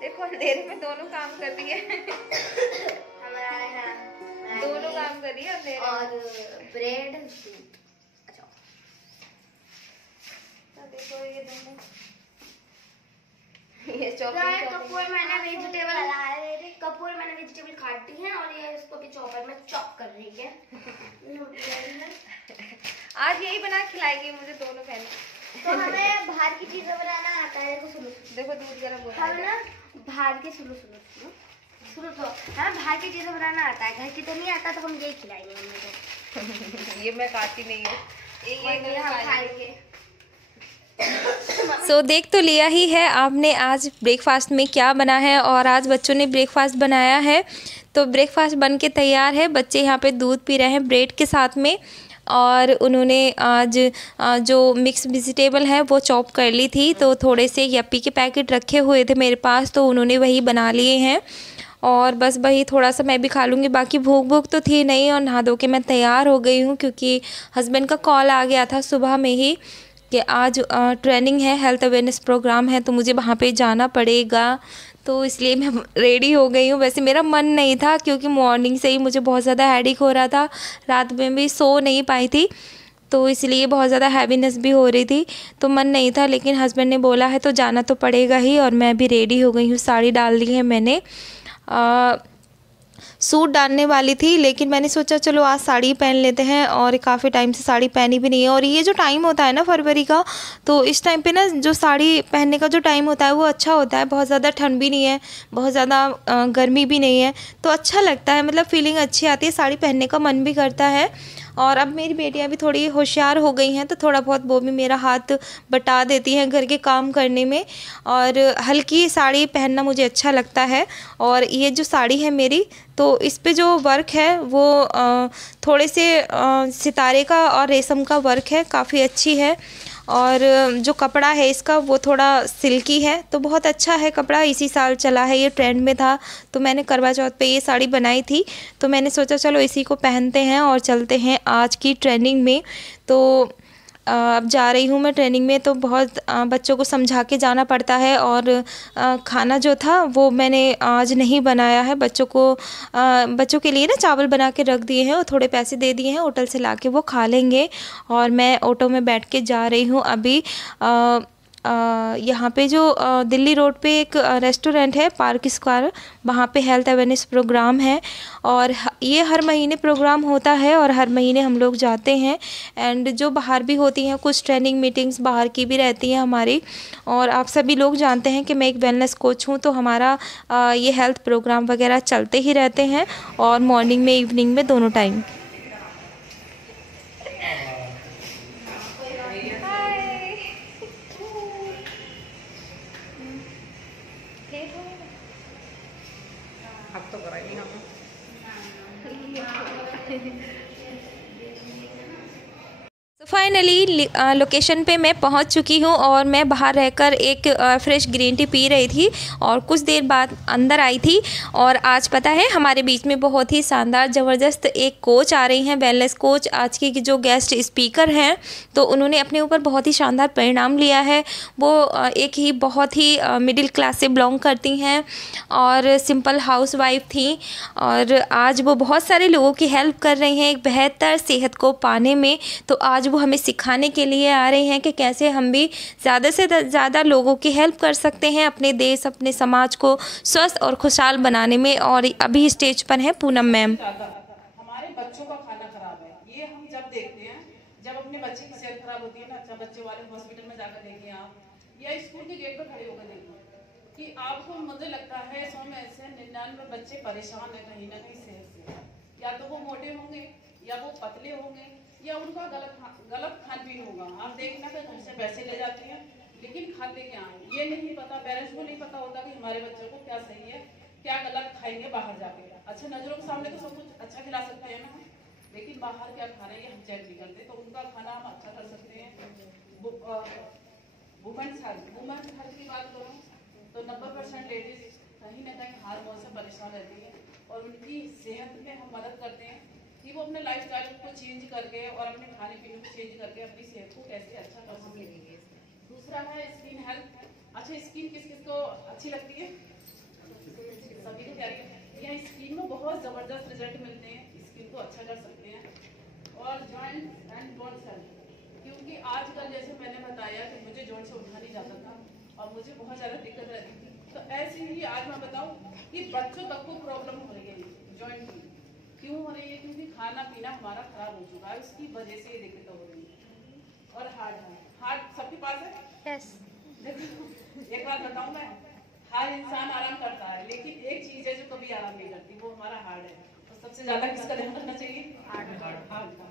देखो अंधेरे में दोनों काम कर रही है। हमारा है दोनों काम कर रही है अंधेरे और ब्रेड दूध। अच्छा तो देखो ये दोनों ये कपूर मैंने वेजिटेबल काट दी है और ये इसको भी चॉपर में चॉप कर रही है। आज यही बना खिलाएगी मुझे दोनों पहले। तो हमें बाहर की चीजें बनाना आता है। देखो दूध गर्म हो हम ना बाहर के सुनो तो हमें बाहर की चीजें बनाना आता है, घर की तो नहीं आता, तो हम यही खिलाएंगे मम्मी को। ये मैं खाती नहीं हूँ, ये हम खाएंगे। सो देख तो लिया ही है आपने आज ब्रेकफास्ट में क्या बना है, और आज बच्चों ने ब्रेकफास्ट बनाया है। तो ब्रेकफास्ट बन के तैयार है, बच्चे यहाँ पे दूध पी रहे हैं ब्रेड के साथ में। और उन्होंने आज जो मिक्स वेजिटेबल है वो चॉप कर ली थी, तो थोड़े से यप्पी के पैकेट रखे हुए थे मेरे पास, तो उन्होंने वही बना लिए हैं। और बस वही थोड़ा सा मैं भी खा लूँगी, बाकी भूख तो थी नहीं। और नहा धो के मैं तैयार हो गई हूँ, क्योंकि हस्बैंड का कॉल आ गया था सुबह में ही कि आज ट्रेनिंग है, हेल्थ अवेयरनेस प्रोग्राम है, तो मुझे वहाँ पे जाना पड़ेगा। तो इसलिए मैं रेडी हो गई हूँ। वैसे मेरा मन नहीं था, क्योंकि मॉर्निंग से ही मुझे बहुत ज़्यादा हेडेक हो रहा था, रात में भी सो नहीं पाई थी, तो इसलिए बहुत ज़्यादा हैवीनेस भी हो रही थी, तो मन नहीं था। लेकिन हस्बैंड ने बोला है तो जाना तो पड़ेगा ही, और मैं भी रेडी हो गई हूँ। साड़ी डाल दी है मैंने, सूट डालने वाली थी, लेकिन मैंने सोचा चलो आज साड़ी पहन लेते हैं, और काफ़ी टाइम से साड़ी पहनी भी नहीं है। और ये जो टाइम होता है ना फरवरी का, तो इस टाइम पे ना जो साड़ी पहनने का जो टाइम होता है वो अच्छा होता है। बहुत ज़्यादा ठंड भी नहीं है, बहुत ज़्यादा गर्मी भी नहीं है, तो अच्छा लगता है, मतलब फीलिंग अच्छी आती है, साड़ी पहनने का मन भी करता है। और अब मेरी बेटियां भी थोड़ी होशियार हो गई हैं, तो थोड़ा बहुत वो भी मेरा हाथ बटा देती हैं घर के काम करने में। और हल्की साड़ी पहनना मुझे अच्छा लगता है। और ये जो साड़ी है मेरी, तो इस पे जो वर्क है वो थोड़े से सितारे का और रेशम का वर्क है, काफ़ी अच्छी है। और जो कपड़ा है इसका वो थोड़ा सिल्की है, तो बहुत अच्छा है कपड़ा, इसी साल चला है, ये ट्रेंड में था। तो मैंने करवा चौथ पे ये साड़ी बनाई थी, तो मैंने सोचा चलो इसी को पहनते हैं और चलते हैं आज की ट्रेनिंग में। तो अब जा रही हूँ मैं ट्रेनिंग में, तो बहुत बच्चों को समझा के जाना पड़ता है। और खाना जो था वो मैंने आज नहीं बनाया है, बच्चों के लिए ना चावल बना के रख दिए हैं, और थोड़े पैसे दे दिए हैं, होटल से लाके वो खा लेंगे। और मैं ऑटो में बैठ के जा रही हूँ अभी। यहाँ पे जो दिल्ली रोड पे एक रेस्टोरेंट है पार्क स्क्वायर, वहाँ पे हेल्थ अवेयरनेस प्रोग्राम है, और ये हर महीने प्रोग्राम होता है, और हर महीने हम लोग जाते हैं। एंड जो बाहर भी होती हैं कुछ ट्रेनिंग मीटिंग्स बाहर की भी रहती हैं हमारी। और आप सभी लोग जानते हैं कि मैं एक वेलनेस कोच हूँ, तो हमारा ये हेल्थ प्रोग्राम वगैरह चलते ही रहते हैं, और मॉर्निंग में इवनिंग में दोनों टाइम। अब तो कराएंगे हम। तो फाइनली लोकेशन पे मैं पहुंच चुकी हूं, और मैं बाहर रहकर एक फ्रेश ग्रीन टी पी रही थी, और कुछ देर बाद अंदर आई थी। और आज पता है हमारे बीच में बहुत ही शानदार ज़बरदस्त एक कोच आ रही हैं, वेलनेस कोच। आज की जो गेस्ट स्पीकर हैं, तो उन्होंने अपने ऊपर बहुत ही शानदार परिणाम लिया है। वो एक ही बहुत ही मिडिल क्लास से बिलोंग करती हैं, और सिंपल हाउसवाइफ थी, और आज वो बहुत सारे लोगों की हेल्प कर रही हैं एक बेहतर सेहत को पाने में। तो आज वो हमें सिखाने के लिए आ रहे हैं कि कैसे हम भी ज़्यादा से ज़्यादा लोगों की हेल्प कर सकते हैं, अपने देश अपने समाज को स्वस्थ और खुशहाल बनाने में। और अभी स्टेज पर है पूनम मैम। हमारे बच्चों का खाना खराब है, ये हम जब देखते हैं, जब अपने बच्चे की सेहत खराब होती है ना, अच्छा बच्चे वाले हॉस्पिटल में जाकर देखिए आप, या स्कूल के गेट पर खड़े होकर देखिए, कि आपको मुझे लगता है 100 में से 99 बच्चे परेशान है कहीं ना कहीं सेहत से। या तो वो मोटे होंगे, या वो पतले होंगे, या उनका गलत खान पीन होगा। आप देखना कि घर से पैसे ले जाते हैं, लेकिन खाते क्या हैं ये नहीं पता, पेरेंट्स को नहीं पता होता कि हमारे बच्चों को क्या सही है क्या गलत खाएंगे बाहर जाके। अच्छा नजरों के सामने तो सब कुछ अच्छा खिला सकते हैं ना, लेकिन बाहर क्या खा रहे हैं हम चेक नहीं करते, तो उनका खाना हम अच्छा कर सकते हैं। वुमेन्स हेल्थ की बात करूँ तो 90% लेडीज कहीं ना कहीं हार्मोन से परेशान रहती है, और उनकी सेहत में हम मदद करते हैं कि वो अपने लाइफस्टाइल को चेंज करके और अपने खाने पीने को चेंज करके अपनी सेहत को कैसे अच्छा कर सकेंगे। दूसरा है स्किन हेल्थ। अच्छा स्किन किस किस को अच्छी लगती है? सभी को क्या यह स्किन में बहुत ज़बरदस्त रिजल्ट मिलते हैं, स्किन को अच्छा कर सकते हैं। और जॉइंट एंड बोन हेल्थ, क्योंकि आजकल जैसे मैंने बताया कि मुझे जॉइंट से उठा नहीं जाता था और मुझे बहुत ज़्यादा दिक्कत रहती थी, तो ऐसे ही आज मैं बताऊं कि बच्चों तक को प्रॉब्लम हो रही है जॉइंट की। क्यों हो रही है? क्योंकि खाना पीना हमारा खराब हो चुका है, उसकी वजह से ये दिक्कत हो रही है। और हार्ट सबके पास है। यस। देखो एक बात बताऊं मैं, हर इंसान आराम करता है, लेकिन एक चीज है जो कभी आराम नहीं करती, वो हमारा हार्ट है। तो सबसे ज्यादा किसका ध्यान रखना चाहिए? हार्ट का।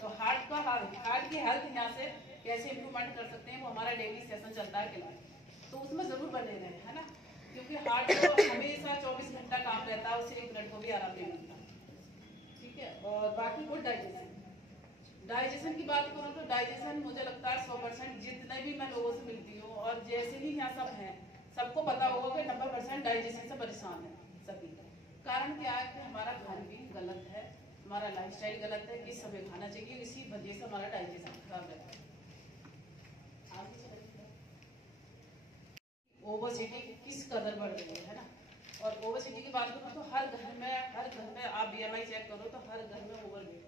तो हार्ट की हेल्थ यहाँ से कैसे इम्प्रूवमेंट कर सकते हैं, वो हमारा डेली सेशन चलता है क्लास, तो उसमें जरूर बने रहे, है ना। क्योंकि हार्ट को हमेशा 24 घंटा काम रहता है, उसे 1 मिनट को भी आराम नहीं मिलता, ठीक है। और बाकी वो डाइजेशन की बात करूँ तो डाइजेशन मुझे लगता है 100% जितने भी मैं लोगों से मिलती हूँ और जैसे ही यहाँ सब हैं, सबको पता होगा कि 90% डाइजेशन से परेशान है सभी। कारण क्या है कि हमारा खान पीन गलत है, हमारा लाइफस्टाइल गलत है, किस समय खाना चाहिए, इसी वजह से हमारा डाइजेशन खराब रहता है। ओबेसिटी किस कदर बढ़ रही है ना। और ओबेसिटी की बात करूँ तो हर घर में आप BMI चेक करो तो हर घर में ओवरवेट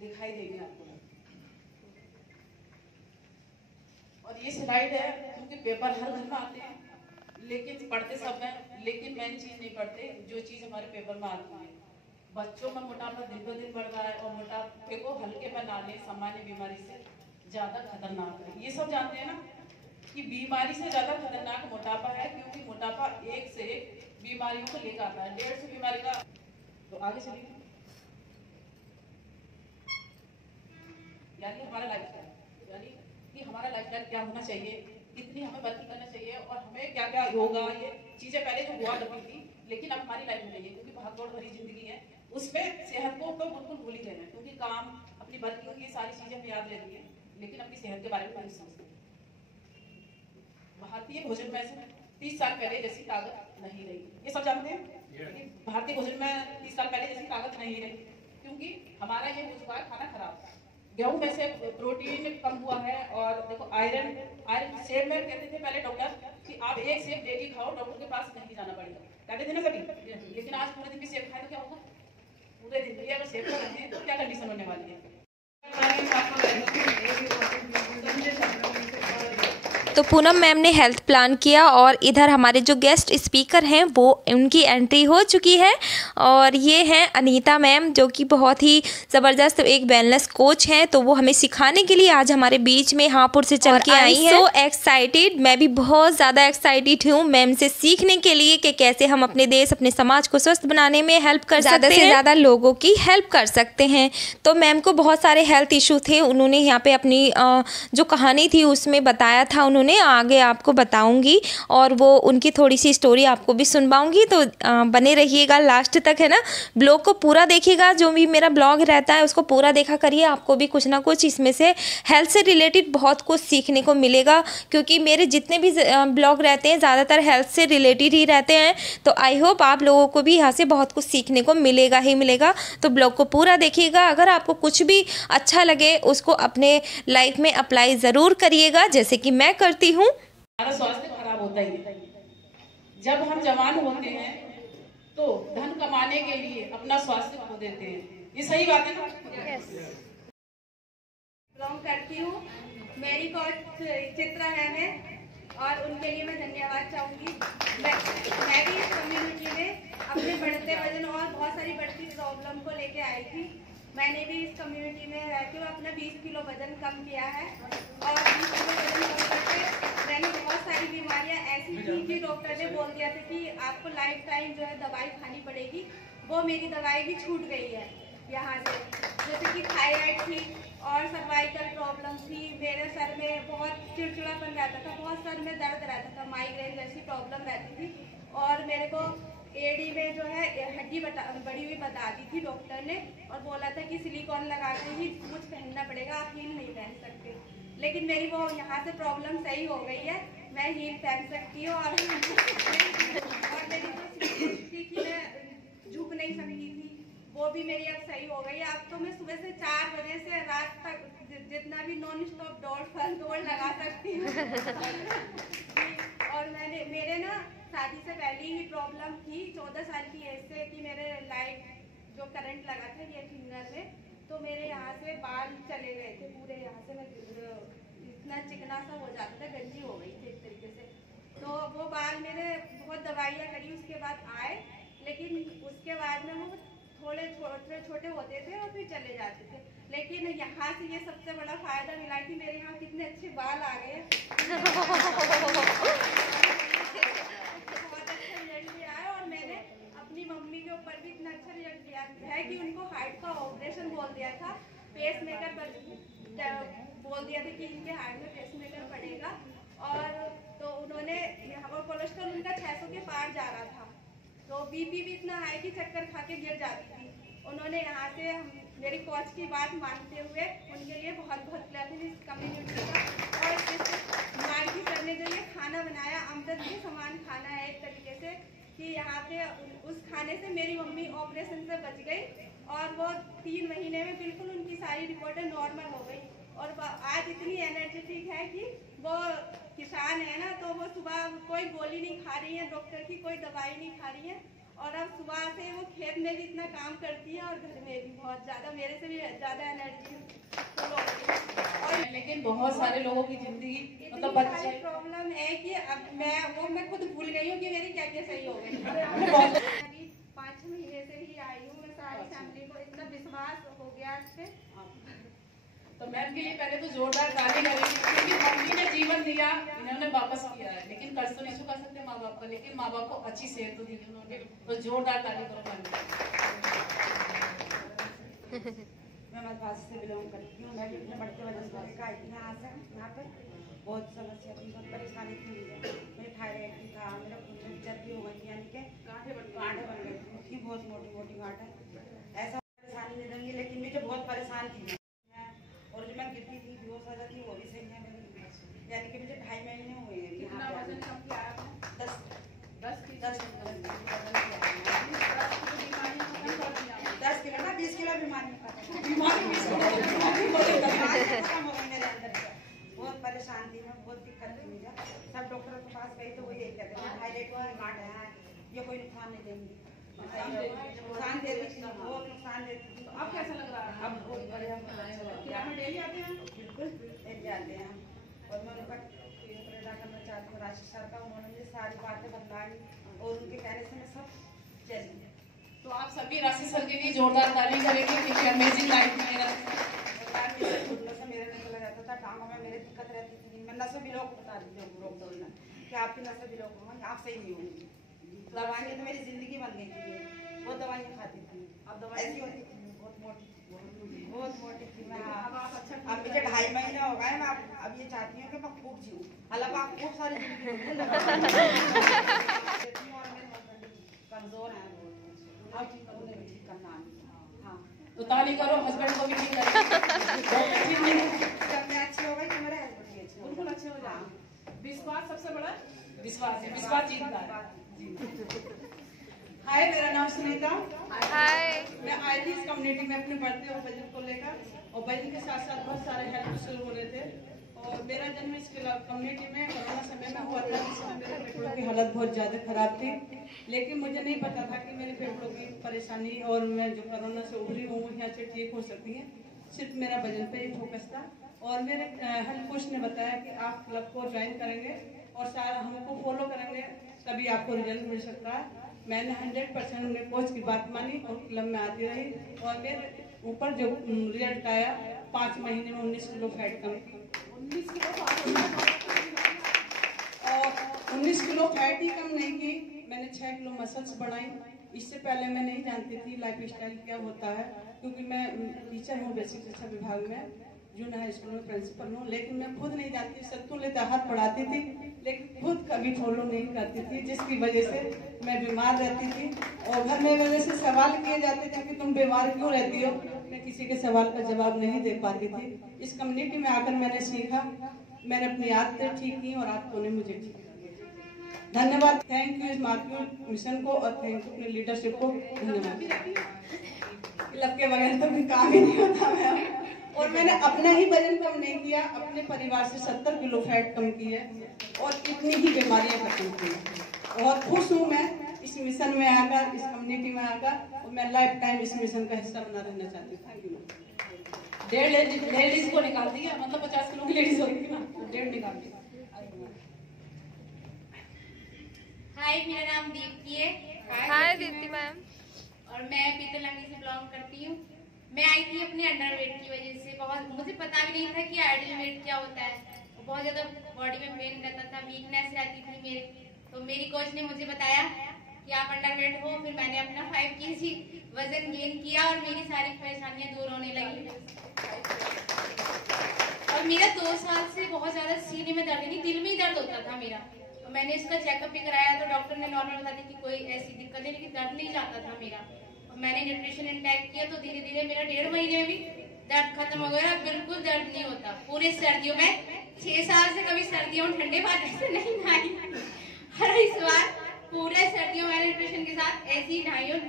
दिखाई देंगे आपको। और ये स्लाइड है क्योंकि पेपर हर घर में आते हैं, लेकिन पढ़ते सब हैं, लेकिन मेन चीज नहीं पढ़ते जो चीज हमारे पेपर में आती है। बच्चों में मोटापा दिन ब दिन बढ़ रहा है, और मोटापे को हल्के में ना लें, सामान्य बीमारी से ज्यादा खतरनाक है। ये सब जानते हैं ना कि बीमारी से ज्यादा खतरनाक मोटापा है, क्योंकि मोटापा एक से एक बीमारियों को लेकर आता है, 150 बीमारी का। तो आगे चलिए, यानी हमारा लाइफस्टाइल, यानी कि हमारा लाइफस्टाइल क्या होना चाहिए, कितनी हमें वर्किंग करना चाहिए, और हमें क्या क्या योगा, ये चीजें पहले जो हुआ करती थी, लेकिन अब हमारी लाइफ में नहीं है, क्योंकि भागदौड़ भरी जिंदगी है, उसमें सेहत को तो बिल्कुल भूल ही गए हैं, क्योंकि काम, अपनी वर्किंग, ये सारी चीजें हमें याद रहती है, लेकिन अपनी सेहत के बारे में नहीं सोचते। भारतीय भोजन में से 30 साल पहले जैसी ताकत नहीं रही, ये सब जानते हैं। भारतीय भोजन में 30 साल पहले जैसी ताकत नहीं रही, क्योंकि हमारा ये हो चुका है खाना खराब। गेहूं में से प्रोटीन कम हुआ है, और देखो आयरन सेब में कहते थे पहले डॉक्टर कि आप 1 सेब डेली खाओ, डॉक्टर के पास नहीं जाना पड़ेगा, कहते थे ना सभी। लेकिन आज पूरे दिन भी सेब खाए तो क्या होगा? पूरे दिन भी अगर सेब खा रहे हैं तो क्या कंडीशन होने वाली है? तो पूनम मैम ने हेल्थ प्लान किया, और इधर हमारे जो गेस्ट स्पीकर हैं वो उनकी एंट्री हो चुकी है, और ये हैं अनीता मैम, जो कि बहुत ही ज़बरदस्त एक वेलनेस कोच हैं। तो वो हमें सिखाने के लिए आज हमारे बीच में हापुड़ से चल के आई हैं। सो एक्साइटेड, मैं भी बहुत ज़्यादा एक्साइटेड हूँ मैम से सीखने के लिए कि कैसे हम अपने देश, अपने समाज को स्वस्थ बनाने में हेल्प कर सकते हैं, ज़्यादा से ज़्यादा लोगों की हेल्प कर सकते हैं। तो मैम को बहुत सारे हेल्थ इशू थे, उन्होंने यहाँ पे अपनी जो कहानी थी उसमें बताया था, उन्होंने आगे आपको बताऊंगी, और वो उनकी थोड़ी सी स्टोरी आपको भी सुनवाऊंगी। तो बने रहिएगा लास्ट तक, है ना। ब्लॉग को पूरा देखिएगा, जो भी मेरा ब्लॉग रहता है उसको पूरा देखा करिए, आपको भी कुछ ना कुछ इसमें से हेल्थ से रिलेटेड बहुत कुछ सीखने को मिलेगा, क्योंकि मेरे जितने भी ब्लॉग रहते हैं ज़्यादातर हेल्थ से रिलेटेड ही रहते हैं। तो आई होप आप लोगों को भी यहाँ से बहुत कुछ सीखने को मिलेगा ही मिलेगा। तो ब्लॉग को पूरा देखिएगा, अगर आपको कुछ भी अच्छा लगे उसको अपने लाइफ में अप्लाई ज़रूर करिएगा, जैसे कि मैं करती हूँ। हमारा स्वास्थ्य खराब होता ही है। जब हम जवान होते हैं तो धन कमाने के लिए अपना स्वास्थ्य खो देते हैं, ये सही बात है ना? बिलोंग करती हूँ, मेरी कोच चित्रा है और उनके लिए मैं धन्यवाद चाहूँगी। मैं भी इस कम्युनिटी में अपने बढ़ते वजन और बहुत सारी बढ़ती प्रॉब्लम को लेके आई थी। मैंने भी इस कम्युनिटी में रहती हूँ अपना 20 किलो वजन कम किया है, और 20 किलो वजन कम करके मैंने बहुत सारी बीमारियाँ ऐसी थी कि डॉक्टर ने बोल दिया था कि आपको लाइफ टाइम जो है दवाई खानी पड़ेगी, वो मेरी दवाई भी छूट गई है यहाँ से। जैसे कि थायराइड थी और सर्वाइकल प्रॉब्लम थी, मेरे सर में बहुत चिड़चिड़ापन रहता था, बहुत सर में दर्द रहता था, माइग्रेन जैसी प्रॉब्लम रहती थी, और मेरे को एडी में जो है हड्डी बड़ी हुई बता दी थी डॉक्टर ने, और बोला था कि सिलिकॉन लगा के ही कुछ पहनना पड़ेगा, आप हील नहीं पहन सकते। लेकिन मेरी वो यहाँ से प्रॉब्लम सही हो गई है, मैं हील पहन सकती हूँ, और मेरी जो थी कि मैं झुक नहीं सकती थी, वो भी मेरी अब सही हो गई है। अब तो मैं सुबह से 4 बजे से रात तक जितना भी नॉन स्टॉप दौड़ लगा सकती हूँ। और मेरे ना शादी से पहले बड़ी ही प्रॉब्लम थी 14 साल की एज से कि मेरे लाइट जो करंट लगा था ये फिंगर में, तो मेरे यहाँ से बाल चले गए थे पूरे, यहाँ से मैं इतना चिकना सा हो जाता था, गंजी हो गई थी एक तरीके से। तो वो बाल मेरे बहुत दवाइयाँ करी उसके बाद आए, लेकिन उसके बाद में वो थोड़े छोटे छोटे होते थे और फिर चले जाते थे। लेकिन यहाँ से ये सबसे बड़ा फायदा मिला कि मेरे यहाँ कितने अच्छे बाल आ गए, बहुत अच्छा रिजल्ट भी आया। और मैंने अपनी मम्मी के ऊपर भी इतना अच्छा रिजल्ट दिया है कि उनको हार्ट का ऑपरेशन बोल दिया था, पेस मेकर बोल दिया था कि इनके हार्ट में पेस मेकर पड़ेगा। और तो उन्होंने और कोलेस्ट्रॉल उनका 600 के पार जा रहा था, तो बीपी भी इतना हाई कि चक्कर खा के गिर जाती थी। उन्होंने यहाँ से मेरी कोच की बात मानते हुए उनके लिए बहुत बहुत प्लेटफॉर्म कम्युनिटी का। और मार्गी सर ने जो ये खाना बनाया, अमृत के समान खाना है एक तरीके से, कि यहाँ पे उस खाने से मेरी मम्मी ऑपरेशन से बच गई और वो 3 महीने में बिल्कुल उनकी सारी रिपोर्टें नॉर्मल हो गई। और आज इतनी एनर्जेटिक है कि वो किसान है ना, तो वो सुबह कोई गोली नहीं खा रही है, डॉक्टर की कोई दवाई नहीं खा रही है। और अब सुबह से वो खेत में भी इतना काम करती है और घर में भी बहुत ज़्यादा, मेरे से भी ज़्यादा एनर्जी और लेकिन बहुत सारे लोगों की जिंदगी मतलब बच्चे प्रॉब्लम है कि अब मैं खुद भूल गई हूँ कि मेरी क्या क्या सही हो गई। अभी 5 महीने से ही आई हूँ, मैं सारी फैमिली को इतना विश्वास हो गया इससे। तो मैम के लिए पहले तो जोरदार ताली करेंगे, क्योंकि मम्मी ने जीवन दिया, इन्होंने वापस किया है। लेकिन कर्ज तो नहीं चुका सकते माँ बाप का, लेकिन माँ बाप को अच्छी सेहत तो दी उन्होंने, तो जोरदार ताली करो मैम। मैं मधुबासी से बिलोंग करती हूँ। मैं भी अपने बढ़ते वजन से लेकर आई थी यहाँ से। यहाँ पे बहुत समस्या थी, बहुत परेशानी थी मुझे। थायराइड भी था, मेरा खून में चर्बी हो गई थी, यानी कि गांठें बन गई थी, बहुत मोटी मोटी गांठें। ऐसा परेशानी नहीं दूंगी, लेकिन मुझे बहुत परेशान थी। और जो मैं गिरती थी, बेहोश हो जाती, वो भी सही है मेरी, यानी कि मुझे 2.5 महीने हुए हैं। कितना वजन कम किया आपने? 10 किलो ना 20 किलो बीमारी बहुत परेशान थी मैं, बहुत दिक्कत थी मुझे। सब डॉक्टरों के पास गई तो वो यही कहते हैं थायराइड की गांठ है, ये कोई नुकसान नहीं देंगी, नुकसान देती थी, बहुत नुकसान देती थी। अब कैसा लग रहा है? अब बहुत बढ़िया, डेली आते हैं? बिल्कुल डेली आते हैं। और मैं उनका प्रेरणा करना चाहती हूँ राशि सर का, उन्होंने मुझे सारी बातें बतलाई और उनके कहने से मैं सब चली। तो आप सभी राशि सर के लिए जोरदार ताली करेंगे, क्योंकि अमेजिंग लाइफ में घुटनों से मेरे निकला जाता था, टांगों में मेरे दिक्कत रहती थी। मैं नसों बिलों को बता दी थी डॉक्टर ने कि आपकी नसों बिलों को आप सही नहीं होंगी। दवाइयाँ तो मेरी जिंदगी बन गई थी, वो दवाइयाँ खाती थी। अब दवाई ऐसी होती थी, बहुत मोटी थी मैं। अब मुझे 2.5 महीने हो गए, मैं अब ये चाहती हूँ कि मैं खूब जीऊँ, हालांकि आप खूब सारी कमजोर है, अब करना। हाँ तो ताली करो, हस्बैंड को भी ठीक करें। जब मैं अच्छी हो गई तो मेरे हस्बैंड भी अच्छे बिल्कुल अच्छे हो जाए। विश्वास सबसे बड़ा विश्वास है, विश्वास जीतता है। हाय, मेरा नाम सुनीता। हाय। मैं आई थी इस कम्युनिटी में अपने बढ़ते हुए वजन को लेकर, और वजन के साथ साथ बहुत सारे हेल्थ इश्यूज हो रहे थे। और मेरा जन्म इस कम्युनिटी में कोरोना समय में हुआ था, जिस समय मेरे फेफड़ों की हालत बहुत ज़्यादा खराब थी। लेकिन मुझे नहीं पता था कि मेरे फेफड़ों की परेशानी और मैं जो कोरोना से उभरी हूँ यहाँ से ठीक हो सकती है। सिर्फ मेरा वजन पे ही फोकस था। और मेरे हेल्थ कोच ने बताया कि आप क्लब को ज्वाइन करेंगे और सारा हमको फॉलो करेंगे, तभी आपको रिजल्ट मिल सकता है। मैंने 100% उन्हें कोच की बात मानी और क्लब में आती रही, और मेरे ऊपर जो रिजल्ट आया 5 महीने में 19 किलो फैट कम की। 19 किलो फैट ही कम नहीं की, मैंने 6 किलो मसल्स बढ़ाई। इससे पहले मैं नहीं जानती थी लाइफ स्टाइल क्या होता है, क्योंकि मैं टीचर हूँ बेसिक शिक्षा विभाग में, जूनियर हाई स्कूल में प्रिंसिपल हूँ। लेकिन मैं खुद नहीं जानती, सत्तू लेते हाथ पढ़ाती थी, लेकिन खुद कभी फॉलो नहीं करती थी, जिसकी वजह से मैं बीमार रहती थी। और घर में वजह से सवाल किए जाते थे कि तुम बीमार क्यों रहती हो, मैं किसी के सवाल का जवाब नहीं दे पाती थी। इस कम्युनिटी में आकर मैंने सीखा, मैंने अपनी आदतें ठीक की और आदतों ने मुझे ठीक किया। धन्यवाद। थैंक यू इस मार्केट मिशन को, और थैंक यू अपने लीडरशिप को। धन्यवाद। क्लब के बगैर तो भी काम ही नहीं होता मैम। और मैंने अपना ही वजन कम नहीं किया, अपने परिवार से 70 किलो फैट कम की है और इतनी ही बीमारियां खत्म की। और खुश हूँ मैं इस मिशन में आकर, इस कम्युनिटी में आकर, और मैं लाइफ टाइम इस मिशन का हिस्सा बना रहना चाहती हूँ। Thank you. 1.5 लेडीज को निकाल दिया, मतलब 50 किलो की लेडीज होती थी ना, 1.5 निकाल दिया। हाय, मेरा नाम दीप्ति है। हाय दीप्ति मैम। और मैं पीतलंगी से बिलोंग करती हूँ। मैं आई थी अपने अंडरवेट की वजह से। बहुत मुझे पता भी नहीं था कि आइडल वेट क्या होता है। बहुत ज्यादा बॉडी में पेन रहता था, वीकनेस रहती थी मेरे। तो मेरी कोच ने मुझे बताया कि आप अंडरवेट हो। फिर मैंने अपना 5 kg वजन गेन किया और मेरी सारी परेशानियां दूर होने लगी। और मेरा 2 साल से बहुत ज्यादा सीने में दर्द, नहीं दिल में ही दर्द होता था मेरा। और मैंने इसका चेकअप भी कराया तो डॉक्टर ने नॉर्मल बता दी कि कोई ऐसी दिक्कत नहीं, लेकिन दर्द नहीं जाता था मेरा। और मैंने न्यूट्रिशन इंटेक किया तो धीरे धीरे मेरा 1.5 महीने में भी दर्द खत्म हो गया। बिल्कुल दर्द नहीं होता। पूरे सर्दियों में 6 साल से कभी सर्दियों में ठंडे पानी से नहीं नहाई, और इस बार पूरे सर्दियों में न्यूट्रिशन के साथ ऐसे ही नहाई हूँ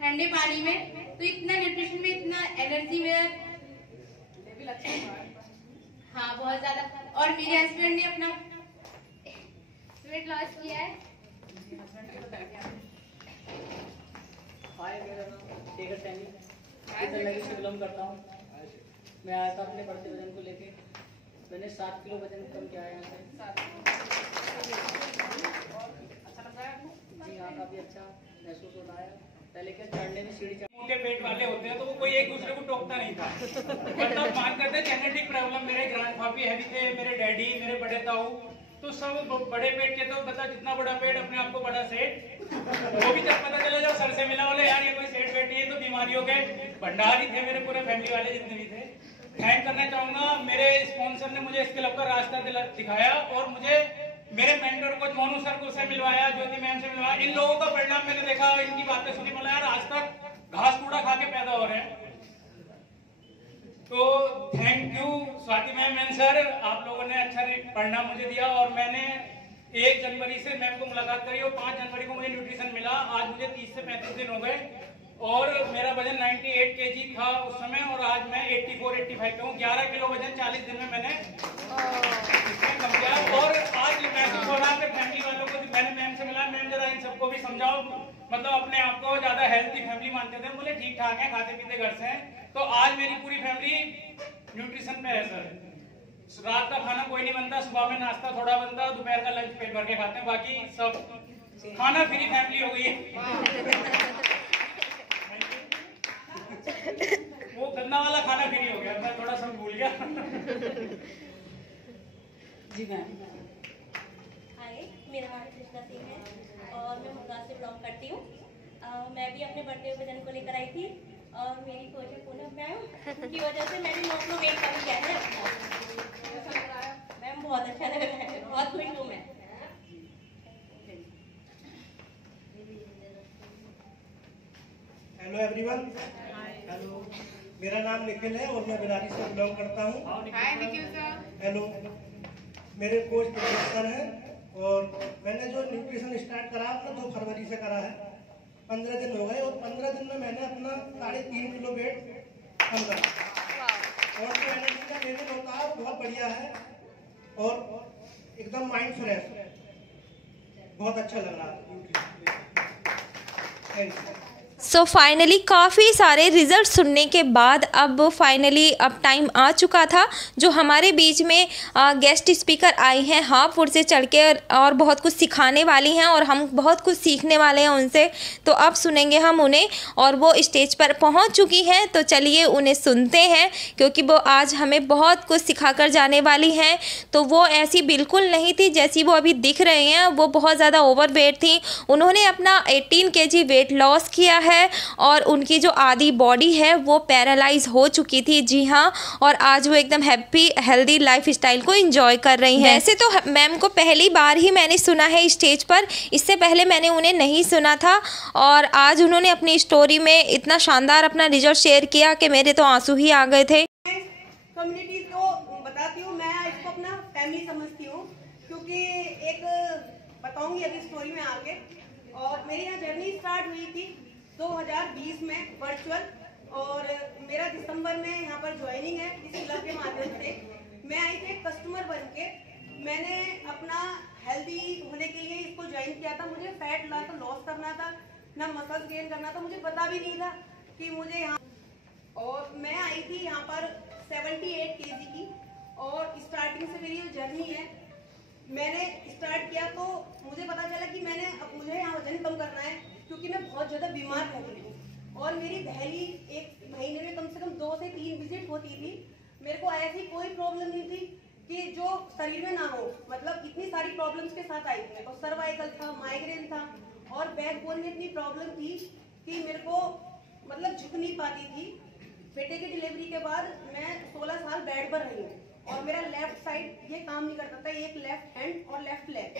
ठंडे पानी में। तो इतना न्यूट्रिशन में इतना एनर्जी मेरा लेवल अच्छा है। हाँ, बहुत ज्यादा। और मेरे हस्बैंड ने अपना वेट लॉस किया है। हाय, मेरा नाम शेखर सैनी, पीतलंगी से बिलोंग करता हूँ। मैं आया था अपने बढ़ते वजन को लेके। मैंने 7 किलो वजन कम किया है यहाँ से। जी हाँ, काफी अच्छा महसूस होता है। पहले क्या चढ़ने में सीढ़ी मोटे पेट वाले होते हैं तो वो कोई एक दूसरे को टोकता नहीं था। मतलब मान करते जेनेटिक प्रॉब्लम, मेरे ग्रैंडफादर भी हैवी थे, मेरे डैडी, मेरे बड़े ताऊ, तो सब बड़े पेट के। तो बता जितना बड़ा पेट अपने आप को बड़ा सेठ, वो भी जब पता चला जब सर से मिला, बोले यार ये कोई सेठ पेट नहीं है। तो बीमारियों के भंडार ही थे मेरे पूरे फैमिली वाले जितने भी थे। थैंक करना चाहूंगा, मेरे स्पॉन्सर ने मुझे इसके लब का रास्ता दिखाया और मुझे मेरे मेंटर कोच मोनू सर को से मिलवाया, ज्योति मैम से मिलवाया। इन लोगों का परिणाम मैंने देखा, इनकी बातें सुनी, बोला यार आज तक घास कूड़ा खा के पैदा हो रहे हैं। तो thank you Swati ma'am and sir, आप लोगों ने अच्छा परिणाम मुझे दिया। और मैंने 1 जनवरी से मैम को मुलाकात करी और 5 जनवरी को मुझे न्यूट्रिशन मिला। आज मुझे 30 से 35 दिन हो गए और मेरा वजन 98 kg था उस समय, और आज मैं 84-85 पे हूँ। 11 किलो वजन 40 दिन में मैंने कम किया। और आज महसूस हो रहा है फैमिली वालों को, मैंने मैम से मिला, मैम जरा इन सबको भी समझाओ, मतलब अपने आप को ज्यादा हेल्थी फैमिली मानते थे। बोले ठीक ठाक है, खाते पीते घर से हैं। तो आज मेरी पूरी फैमिली न्यूट्रिशन पे है सर। रात का खाना कोई नहीं बनता, सुबह में नाश्ता थोड़ा बनता, दोपहर का लंच पेट भर के खाते हैं, बाकी सब खाना फ्री फैमिली हो गई है। वो गन्ना वाला खाना फ्री हो गया, मैं थोड़ा सा भूल गया। जी मैम। हाय, मेरा नाम कृष्णा सिंह है और मैं मुंगा से बिलोंग करती हूँ। मैं भी अपने बढ़ते हुए वजन को लेकर आई थी और मेरी कोच है पूनम मैम की वजह से मैंने 9 किलो वेट कम किया है। मैम बहुत अच्छा लग रहा है, बहुत खुश हूँ मैं। Hello everyone. हेलो, मेरा नाम निखिल है और मैं बिलारी से बिलोंग करता हूँ। हाय निखिल सर। हेलो, मेरे कोच प्रदीप सर हैं और मैंने जो न्यूट्रिशन स्टार्ट करा अपना 2 फरवरी से करा है। 15 दिन हो गए और 15 दिन में मैंने अपना 3.5 किलो वेट कम करा और जो एनर्जी का लेवल होता है वो बहुत बढ़िया है और एकदम माइंड फ्रेश, बहुत अच्छा लग रहा है। Thank you. सो फाइनली काफ़ी सारे रिज़ल्ट सुनने के बाद अब फाइनली अब टाइम आ चुका था। जो हमारे बीच में गेस्ट स्पीकर आई हैं हापुड़ से चढ़ के और बहुत कुछ सिखाने वाली हैं और हम बहुत कुछ सीखने वाले हैं उनसे। तो अब सुनेंगे हम उन्हें और वो स्टेज पर पहुंच चुकी हैं। तो चलिए उन्हें सुनते हैं क्योंकि वो आज हमें बहुत कुछ सिखा कर जाने वाली हैं। तो वो ऐसी बिल्कुल नहीं थी जैसी वो अभी दिख रहे हैं, वो बहुत ज़्यादा ओवरवेट थी। उन्होंने अपना 18 kg वेट लॉस किया है और उनकी जो आधी बॉडी है वो पैरालाइज हो चुकी थी। जी हाँ, और आज वो एकदम हैप्पी हेल्दी लाइफ स्टाइल को एंजॉय कर रही हैं। वैसे तो मैम को पहली बार ही मैंने सुना है स्टेज पर, इससे पहले मैंने उन्हें नहीं सुना था और आज उन्होंने अपनी स्टोरी में इतना शानदार अपना रिजल्ट शेयर किया कि मेरे तो आंसू ही आ गए थे। कम्युनिटी को बताती हूँ, मैं इसको अपना फैमिली समझती हूँ क्योंकि एक बताऊँगी अभी स्टोरी में आगे। और मेरी यहाँ जर्नी स्टार्ट हुई थी 2020 में वर्चुअल और मेरा दिसंबर में यहाँ पर ज्वाइनिंग है इस क्लब के माध्यम से। मैं आई थी कस्टमर बन के, मैंने अपना हेल्दी होने के लिए इसको ज्वाइन किया था, मुझे फैट लॉस करना था, ना मसल गेन करना था, मुझे पता भी नहीं था कि मुझे यहाँ। और मैं आई थी यहाँ पर 78 kg की, और स्टार्टिंग से मेरी जर्नी है। मैंने स्टार्ट किया तो मुझे पता चला कि मुझे यहाँ वजन कम करना है, क्योंकि मैं बहुत ज़्यादा बीमार रहती हूँ और मेरी पहली 1 महीने में कम से कम 2 से 3 विजिट होती थी। मेरे को ऐसी कोई प्रॉब्लम नहीं थी कि जो शरीर में ना हो, मतलब इतनी सारी प्रॉब्लम्स के साथ आई थी। मेरे को सर्वाइकल था, माइग्रेन था, और बैकबोन में इतनी प्रॉब्लम थी कि मेरे को मतलब झुक नहीं पाती थी। बेटे की डिलीवरी के बाद मैं 16 साल बेड पर रही हूँ, और मेरा लेफ्ट साइड ये काम नहीं करता था, एक लेफ्ट हैंड और लेफ्ट लेग।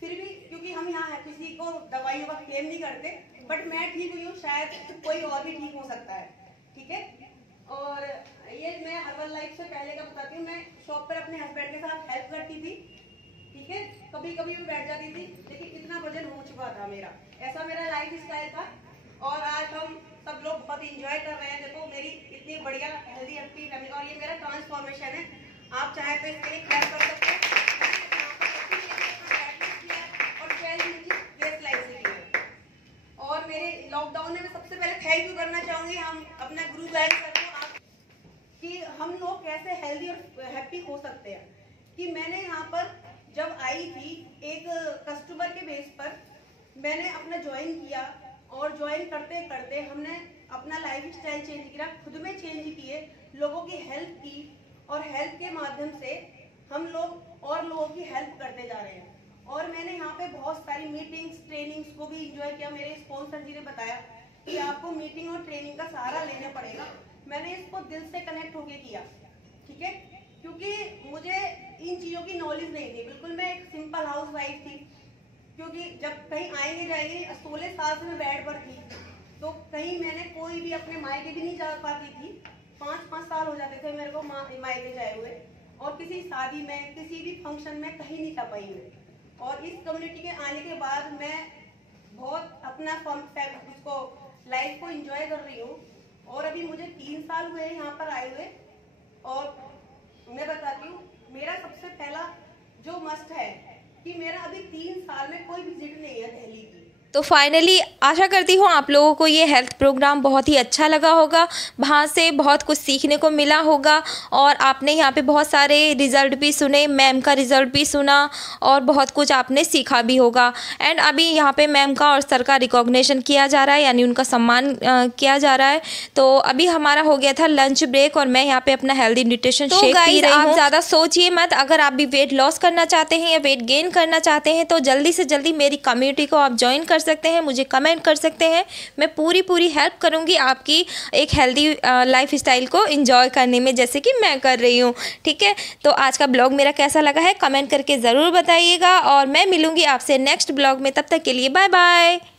फिर भी क्योंकि हम यहाँ किसी को दवाइयों का क्लेम नहीं करते, बट मैं ठीक हुई हूँ, शायद कोई और भी ठीक हो सकता है, ठीक है। और ये मैं हर्बल लाइफ से पहले का बताती हूँ। मैं शॉप पर अपने हस्बैंड के साथ हेल्प करती थी, ठीक है, कभी कभी भी बैठ जाती थी, लेकिन इतना वजन हो चुका था मेरा, ऐसा मेरा लाइफ स्टाइल था। और आज हम सब लोग बहुत इंजॉय कर रहे हैं। देखो मेरी इतनी बढ़िया हेल्दी एक्टिव फैमिली, और ये मेरा ट्रांसफॉर्मेशन है। आप चाहे तो इसके लिए क्लैप कर सकते हैं। और मेरे लॉकडाउन में मैं सबसे पहले थैंक यू करना चाहूंगी हम अपना ग्रुप लाइन सर को, कि हम लोग कैसे हेल्दी और हैप्पी हो सकते हैं। कि मैंने यहाँ पर जब आई थी एक कस्टमर के बेस पर मैंने अपना ज्वाइन किया, और ज्वाइन करते करते हमने अपना लाइफ स्टाइल चेंज किया, खुद में चेंज किए, लोगों की हेल्प की, और हेल्प के माध्यम से हम लोग और लोगों की हेल्प करते जा रहे हैं। और मैंने यहाँ पे बहुत सारी मीटिंग्स ट्रेनिंग्स को भी इंजॉय किया। मेरे स्पॉन्सर जी ने बताया कि आपको मीटिंग और ट्रेनिंग का सहारा लेना पड़ेगा। मैंने इसको दिल से कनेक्ट होके किया, ठीक है, क्योंकि मुझे इन चीज़ों की नॉलेज नहीं थी। बिल्कुल मैं एक सिंपल हाउस वाइफ थी, क्योंकि जब कहीं आएंगे जाएंगे 16 साल से मैं बेड पर थी, तो कहीं मैंने कोई भी अपने मायके भी नहीं जा पाती थी। 5-5 साल हो जाते थे मेरे को मायके जाए हुए, और किसी शादी में किसी भी फंक्शन में कहीं नहीं जा पाई हुई। और इस कम्युनिटी के आने के बाद मैं बहुत अपना उसको लाइफ को एंजॉय कर रही हूँ। और अभी मुझे 3 साल हुए यहाँ पर आए हुए, और मैं बताती हूँ मेरा सबसे पहला जो मस्ट है कि मेरा अभी 3 साल में कोई विजिट नहीं है दिल्ली की। तो फाइनली आशा करती हूँ आप लोगों को ये हेल्थ प्रोग्राम बहुत ही अच्छा लगा होगा, वहाँ से बहुत कुछ सीखने को मिला होगा, और आपने यहाँ पे बहुत सारे रिज़ल्ट भी सुने, मैम का रिज़ल्ट भी सुना, और बहुत कुछ आपने सीखा भी होगा। एंड अभी यहाँ पे मैम का और सर का रिकॉग्निशन किया जा रहा है, यानी उनका सम्मान किया जा रहा है। तो अभी हमारा हो गया था लंच ब्रेक, और मैं यहाँ पे अपना हेल्दी न्यूट्रिशन शेक पी रही हूँ। आप ज़्यादा सोचिए मत, अगर आप भी वेट लॉस करना चाहते हैं या वेट गेन करना चाहते हैं तो जल्दी से जल्दी मेरी कम्युनिटी को आप ज्वाइन कर सकते हैं, मुझे कमेंट कर सकते हैं। मैं पूरी हेल्प करूंगी आपकी एक हेल्दी लाइफ स्टाइल को एंजॉय करने में, जैसे कि मैं कर रही हूं, ठीक है। तो आज का ब्लॉग मेरा कैसा लगा है कमेंट करके ज़रूर बताइएगा, और मैं मिलूंगी आपसे नेक्स्ट ब्लॉग में। तब तक के लिए बाय बाय।